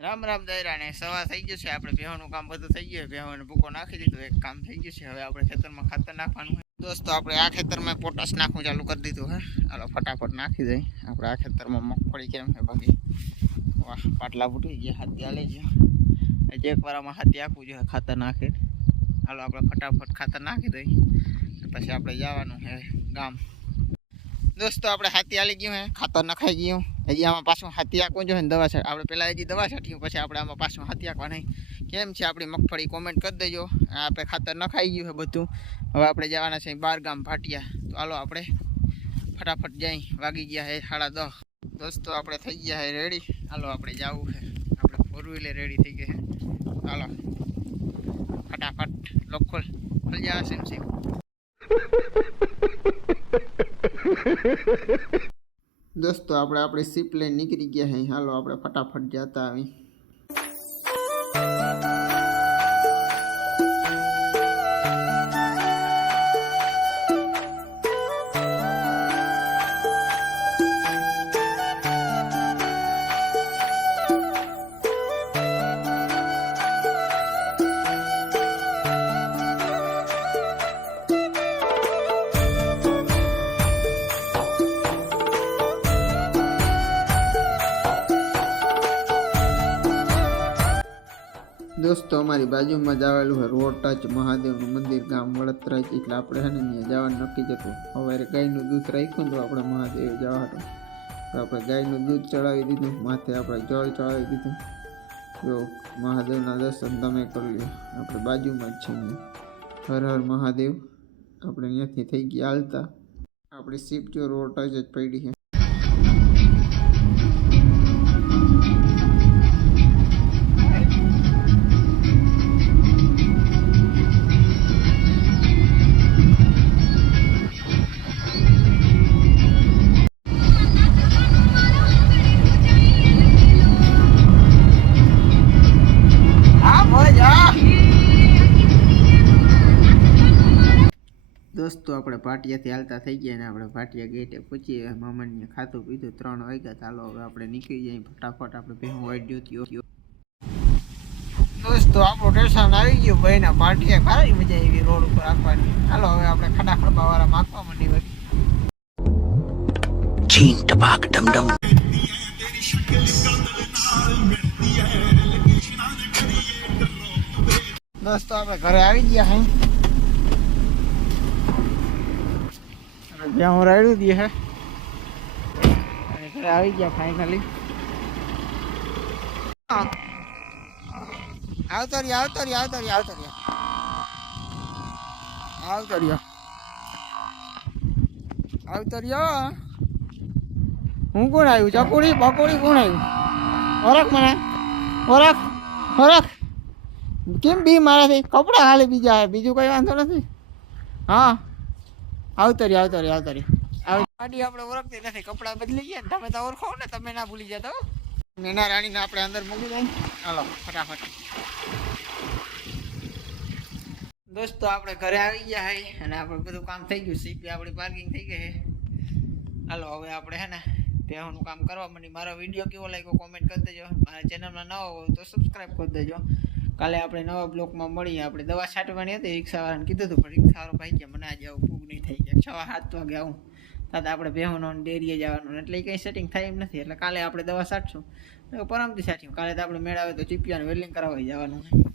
રામ રામ દાયરા ને સવા થઈ ગયું છે, આપણે ભેહોનું કામ બધું થઈ ગયું ભેવાનું ભૂકો નાખી દીધું, એક કામ થઈ ગયું છે, હવે આપણે ખેતરમાં ખાતર નાખવાનું દોસ્તો, આપણે આ ખેતરમાં પોટાશ નાખવું ચાલુ કરી દીધું હે હાલો, ફટાફટ નાખી દઈ. આપણે આ ખેતરમાં મગફળી કેમ છે બાકી? વાહ, પાટલા ફૂટી ગયા હાથી હાલે છે. હજી એક વારમાં હાથી આપવું જોઈએ, ખાતર નાખી. હાલો, આપણે ફટાફટ ખાતર નાખી દઈ. પછી આપણે જવાનું છે ગામ. દોસ્તો, આપણે હાથી હાલી ગયું હે ખાતર નખાઈ ગયું. હજી આમાં પાછું હાથી આંકવું જોઈએ ને દવા છાંટ. આપણે પહેલાં હજી દવા છાંટ્યું પછી આપણે આમાં પાછું હાથી આંકવા નહીં. કેમ છે? આપણી મગફળી કોમેન્ટ કરી દેજો. આપણે ખાતર નખાઈ ગયું છે બધું. હવે આપણે જવાના છે બાર ગામ ભાટિયા. તો હાલો આપણે ફટાફટ જઈ વાગી ગયા છે સાડા દસ. દોસ્તો, આપણે થઈ ગયા છે રેડી હાલો આપણે જવું છે. આપણે ફોર વ્હીલર રેડી થઈ ગયા છે. હાલો. ફટાફટ લોકલ ખોલ જવા સેમ દોસ્તો આપણે આપણી સીપ લઈને નીકળી ગયા હે. હાલો આપણે ફટાફટ જતા આવી દોસ્તો, અમારી બાજુમાં જ આવેલું હોય રોડ ટચ મહાદેવનું મંદિર ગામ વડતરા એટલે આપણે હે ને ત્યાં જવાનું નક્કી જતું હવે ગાયનું દૂધ રાખ્યું તો આપણે મહાદેવ જવા હતું. તો આપણે ગાયનું દૂધ ચડાવી દીધું, માથે આપણે જળ ચડાવી દીધું. જો, મહાદેવના દર્શન તમે કરી લો આપણે બાજુમાં જ છીએ હર હર મહાદેવ. આપણે અહીંયાથી થઈ ગયા હાલતા. આપણી સીપ જો રોડ ટચ જ પડી છે. દોસ્તો આપણે પાટિયાથી હાલતા થઈ ગયા ને આપણે પાટિયા ગેટે પહોંચીએ મામાને ખાતું પીધું ત્રણ વાગ્યા. ચાલો હવે આપણે નીકળી જઈએ. ફટાફટ આપણે ભેહું વાડ્યું થયો દોસ્તો આપણું સ્ટેશન આવી ગયું. ભાઈ ના પાટિયા ખારી મજા આવી રોડ ઉપર રાખવાની ચાલો હવે આપણે ખાડા ખડબા વાળા માખવા માંડી વળી. Ching tabak dum dum. દોસ્તો આપણે ઘરે આવી ગયા હે હવે જ્યાં હું રાયડું દઈએ હે અને ઘરે આવી ગયા ફાઇનલી આવતો રહ્યો આવતો રહ્યો આવતો રહ્યો આવતો રહ્યો આવતો રહ્યો આવતો રહ્યો હું કોણ આવ્યું ચકુડી પકોડી કોણ આવ્યું ઓળખ મને ઓળખ ઓળખ કેમ બી મારાથી કપડાં ખાલી બીજા હે બીજું કઈ વાંધો નથી હા આવતો રહ્યો આવતો રહ્યો આવતો રહ્યો આપણે ઓળખતી નથી, કપડાં બદલી ગયા ને તમે તો ઓળખો ને, તમે ના ભૂલી જતા હો મેના રાણીને આપણે અંદર મૂકી દઈએ હાલો, ફટાફટ. દોસ્તો, આપણે ઘરે આવી ગયા હે અને આપણે બધું કામ થઈ ગયું. સીપી આપણી પાર્કિંગ થઈ ગઈ છે હાલો, હવે આપણે હે ને બેહવાનું કામ કરવા માંડી મારો વીડિયો કેવો લાગ્યો કોમેન્ટ કરી દેજો. મારા ચેનલમાં ન હોય તો સબસ્ક્રાઈબ કરી દેજો. કાલે આપણે નવા બ્લોકમાં મળીએ. આપણે દવા છાંટવાની હતી, રિક્ષાવાળાને કીધું હતું, પણ રિક્ષાવાળો ભાઈ કે મને આજે આવું ભૂખ નહીં થઈ ગયા છ સાત વાગે આવું. તાતા આપણે બેહવાનું ડેરીએ જવાનું. એટલે એ કંઈ સેટિંગ થાય એમ નથી. એટલે કાલે આપણે દવા છાંટશું. પરમથી છાંટ્યું. કાલે તો આપણે મેળાવે તો ચીપિયાનું વેલ્ડિંગ કરાવવા જવાનું